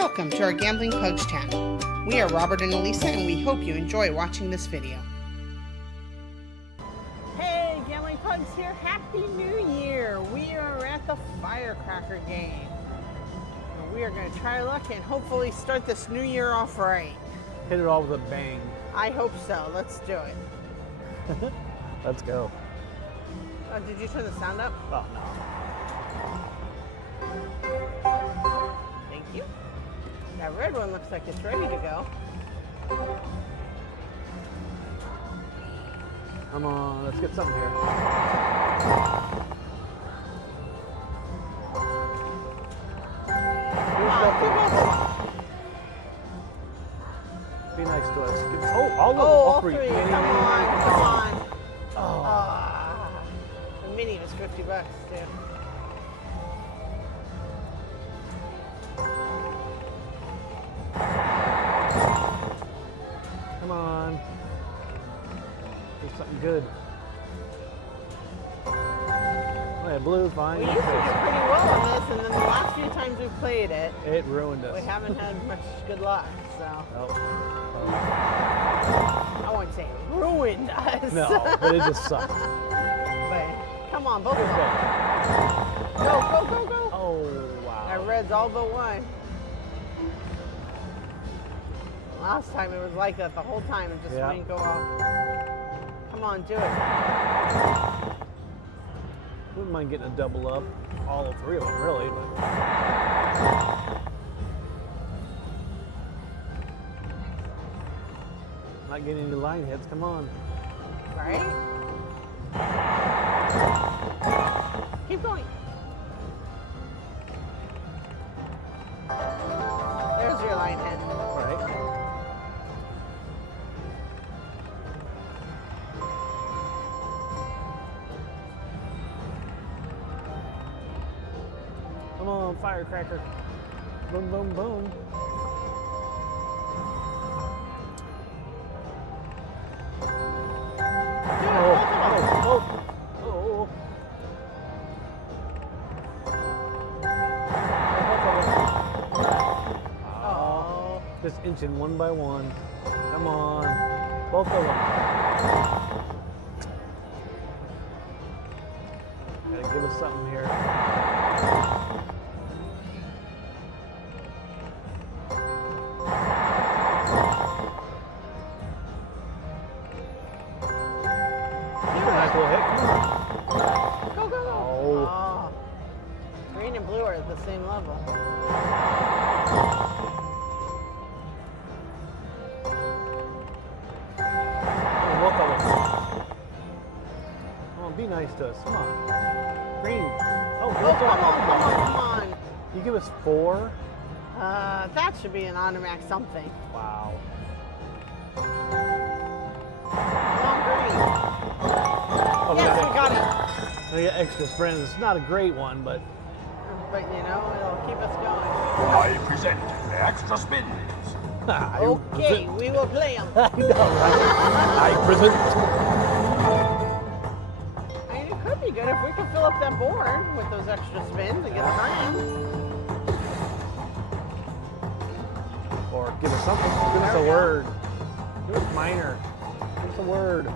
Welcome to our Gambling Pugs channel. We are Robert and Elisa, and we hope you enjoy watching this video. Hey, Gambling Pugs here. Happy New Year. We are at the Firecracker game. And we are going to try our luck and hopefully start this new year off right. Hit it all with a bang. I hope so. Let's do it. Let's go. Did you turn the sound up? Oh, no. Thank you. That red one looks like it's ready to go. Come on, let's get something here. Be nice to us. All three. Come on. Oh. The mini was $50 too. Come on. Do something good. Oh yeah, blue, fine. We used to do pretty well on this, and then the last few times we've played it, it ruined us. We haven't had much good luck, so. Nope. I won't say it ruined us. No, but it just sucked. But come on, both of them. Go. Oh, wow. That red's all but one. Last time it was like that the whole time. It just wouldn't go off. Come on, do it. Wouldn't mind getting a double up. All three of them, really, but. Not getting any line hits. Come on. Right? Keep going. There's your line hit. Right. Come on, Firecracker. Boom, boom, boom. Just inching one by one. Come on. Both of them. Gotta give us something here. Nice little hit. Come on. Go. Oh. Green and blue are at the same level. Be nice to us. Come on. Green. Oh, come on. You give us 4? That should be an automatic something. Wow. Come on, green. Oh, yes, we got it. I got extra sprints. It's not a great one, but you know, it'll keep us going. I present extra spins. Okay, we will play them. I know, right? I present. Could be good if we could fill up that board with those extra spins and get a time. Or give us something. Give us a word. Give us minor. Give us a word.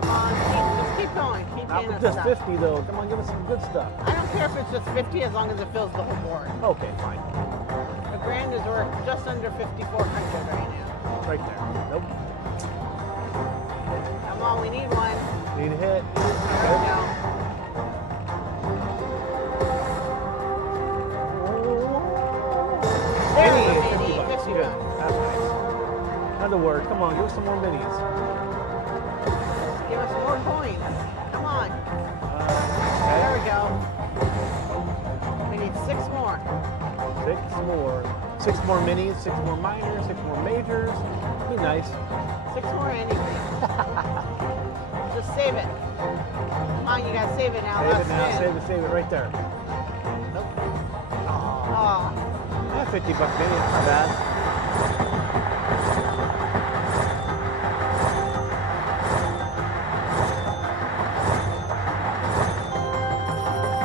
Come on, just keep going. Keep Not with just 50 though. Come on, give us some good stuff. I don't care if it's just 50 as long as it fills the whole board. Okay, fine. The grand is worth just under 5,400 right now. Right there. Nope. Come on, we need one. Need a hit. There we go. There's the mini. 50 Good. That's nice. Another word. Come on, give us some more minis. Give us some more coins. Come on. Okay. There we go. We need 6 more. 6 more. 6 more minis, 6 more minors, 6 more majors. Be nice. 6 more anything. Just save it. Come on, you gotta save it now. Save it now. Save it right there. Nope. Oh. Yeah, $50 mini, that's not bad.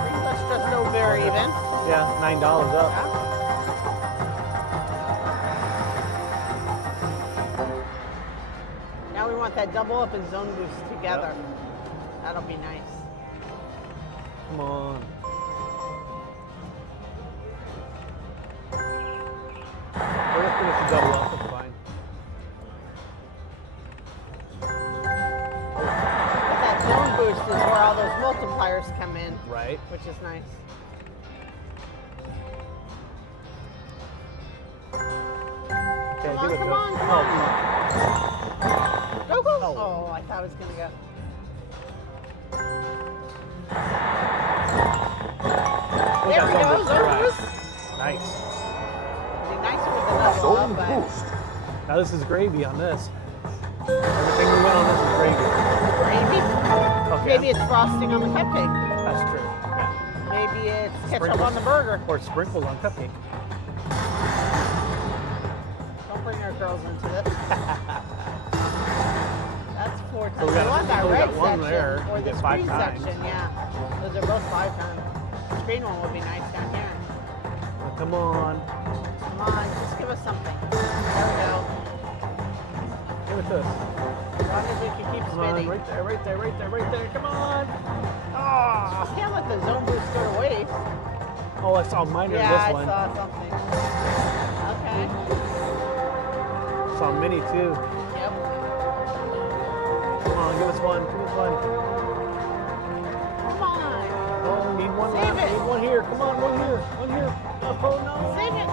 Brings us just over even. Yeah, $9 up. Yeah. Now we want that double up and zone boost together. That'll be nice. Come on. We're just gonna double up. That's fine. But that zone boost is where all those multipliers come in, Right. which is nice. Okay, Come on, give it come to on, us. come Oh, on. Go, go. Oh. Oh, I thought it was going to go. We There got we go. zone boost. Zone Right. boost. Nice. Be nicer with the double Zone up, but boost. Now this is gravy on this. Everything we went on this is gravy. gravy. Okay. Maybe it's frosting on the cupcake. That's true. Yeah. Maybe it's ketchup Sprinkles. on the burger. Or sprinkles on cupcake. Don't bring our girls into this. That's 4 times. So we got- want that so we red got one section there. or We the get 5 screen times. section. Yeah, those are both 5 times. The screen one would be nice down here. Now, come on. Come on, just give us something. There we go. Give it to us. As long as we can keep Come on. spinning. Right there, right there, right there, right there. Come on. Ah. You can't let the zone boost go to waste. Oh, I saw minor in Yeah, this I one. saw something. Okay. Saw mini too. Yep. Come on, give us one. Give us one. Come on. Oh, need one Save left. it. Need one here. Come on, one here. One here. Oh no. Save it.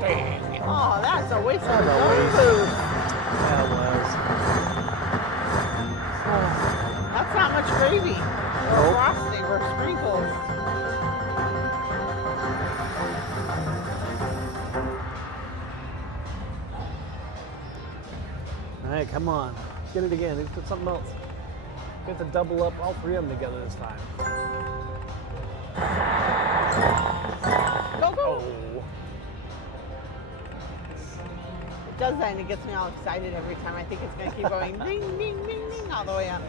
Dang it. Oh, that's a waste of That's a zone waste. boost. That was. That's not much gravy. Or Nope. frosting or sprinkles. All right, come on. Let's get it again. Let's put something else. Get to double up all 3 of them together this time. Go, go. Oh. It does that and it gets me all excited every time. I think it's going to keep going ding, ding, ding, ding all the way up.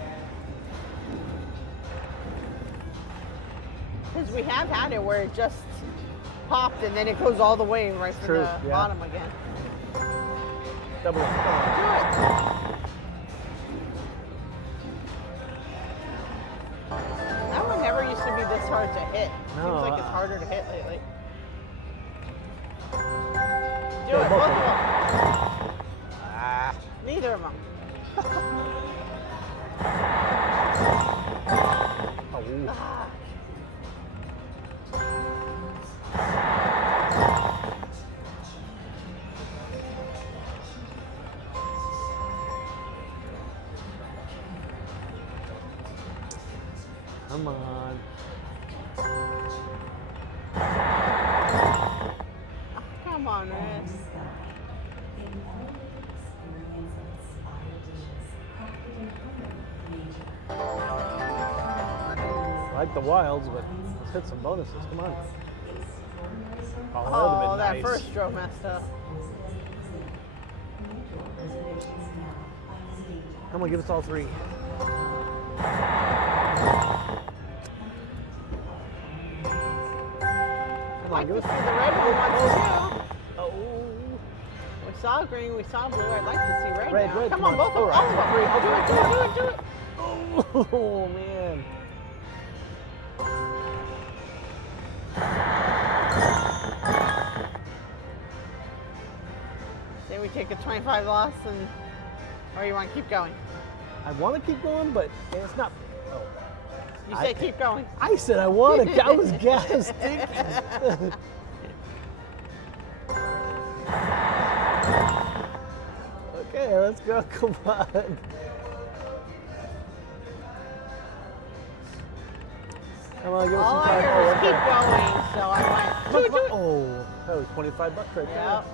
Because we have had it where it just popped and then it goes all the way right to True, the yeah. bottom again. Double up. Come on. Do it. That one never used to be this hard to hit. No, Seems like it's harder to hit lately. Do Yeah, it, both both of of them. Ah. Neither of them. Oh. Ah. Come on. Come on, Riz. I like the wilds, but let's hit some bonuses. Come on. Oh, that Oh, would've that been nice. first stroke messed up. Come on, give us all 3. Come on, Like give to us see the red one once too. Oh. We saw green, we saw blue. I'd like to see red, Red, now. red, Come come on, on. both of them. All All right. of them. I'll Do it, do it, do it, do it. Oh, man. Say we take a 25 loss and, or you want to keep going? I want to keep going, but it's not. Oh. You say keep going. I said I want to. I was gassed thinking. Okay, let's go. Come on. Come on, give us All some I time. heard was okay. keep going, so I went, do it, do it. Oh, that was $25 right there. Yep.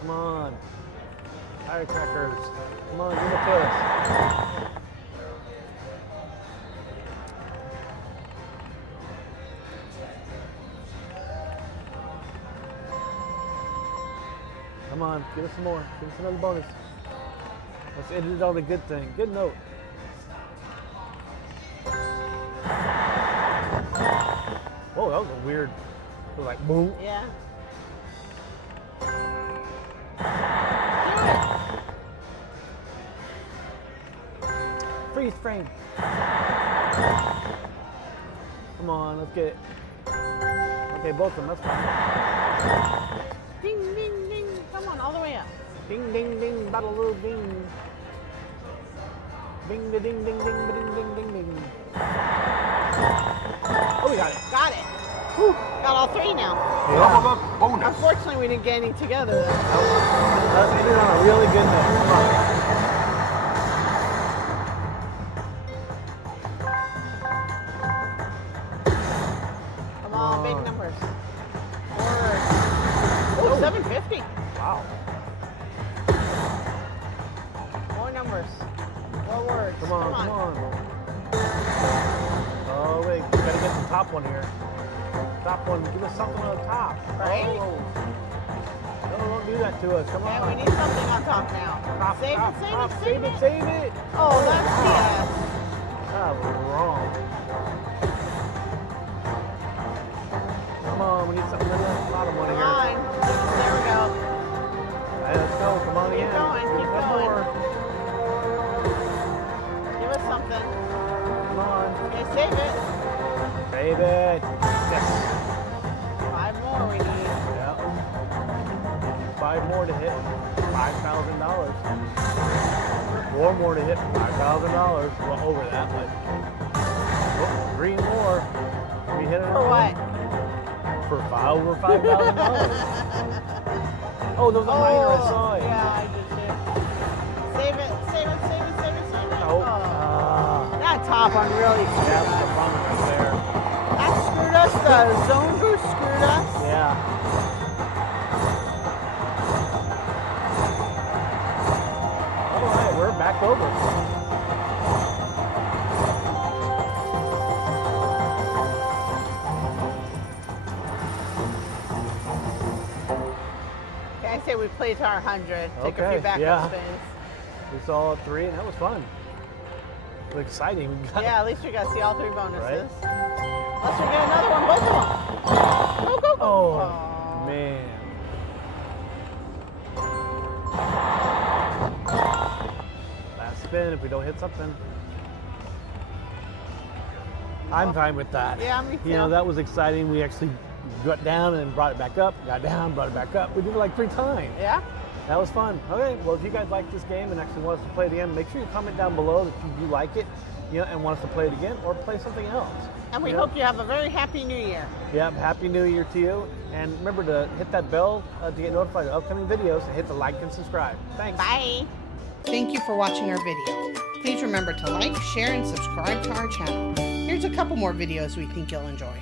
Come on. Firecrackers. Come on, give it to us. Come on, give us some more. Give us another bonus. Let's end it on a good thing. Good note. Oh, that was a weird, it was like boom. Yeah. Do it. Freeze frame. Come on, let's get it. Okay, both of them, that's fine. Ding, ding, ding. Come on, all the way up. Ding, ding, ding, battle little ding. Ding, ding, ding, ding, ding, ding, ding, ding, ding. Oh, we got it. Got it. Whew. Got all three now. Level up bonus. Unfortunately, we didn't get any together. That ended on a really good note. Come on. Come on, big numbers. Words. Oh, 750. Wow. More numbers. More words. Come on, come on. Oh, wait, we gotta get the top one here. Top one, give us something on the top. Right? Oh. No, don't do that to us. Come Yeah, on. we need something on top now. Top, Save top, it, save top, it, save it. save it. Oh, that's yes. That was wrong. Come on, we need something on the bottom one Come here. on. There we go. Hey, let's go. Come on Keep again. going, keep One going. more. Give us something. Come on. Okay, save it. Save it. Yes. 5 more we need. Yep. 5 more to hit. $5,000. 4 more to hit. $5,000. Well, over that, but oh, 3 more. We hit it For what? For over $5,000. Oh, there was a miner. I saw it. Yeah, I did too. Save it, save it, save it, save it, save it. Oh. That top one really screwed That was us. a bummer right there. That screwed us. The zone boost screwed us. Yeah. All right, we're back over. Okay, I say we played to our 100. Take a Okay, few backup yeah. spins. We saw 3, and that was fun. It was exciting. We got Yeah, at least we got to see all 3 bonuses. Right. Unless we get another one, both of them. Go, go, go. Oh, Aw. man. Last spin if we don't hit something. I'm fine with that. Yeah, me too. You know, that was exciting. We actually got down and brought it back up, got down, brought it back up. We did it like 3 times. Yeah? That was fun. Okay, well, if you guys like this game and actually want us to play it again, make sure you comment down below that you do like it, you know, and want us to play it again or play something else. And we you know? hope you have a very happy new year. Yep, Happy New Year to you. And remember to hit that bell to get notified of upcoming videos and hit the like and subscribe. Thanks. Bye. Thank you for watching our video. Please remember to like, share, and subscribe to our channel. Here's a couple more videos we think you'll enjoy.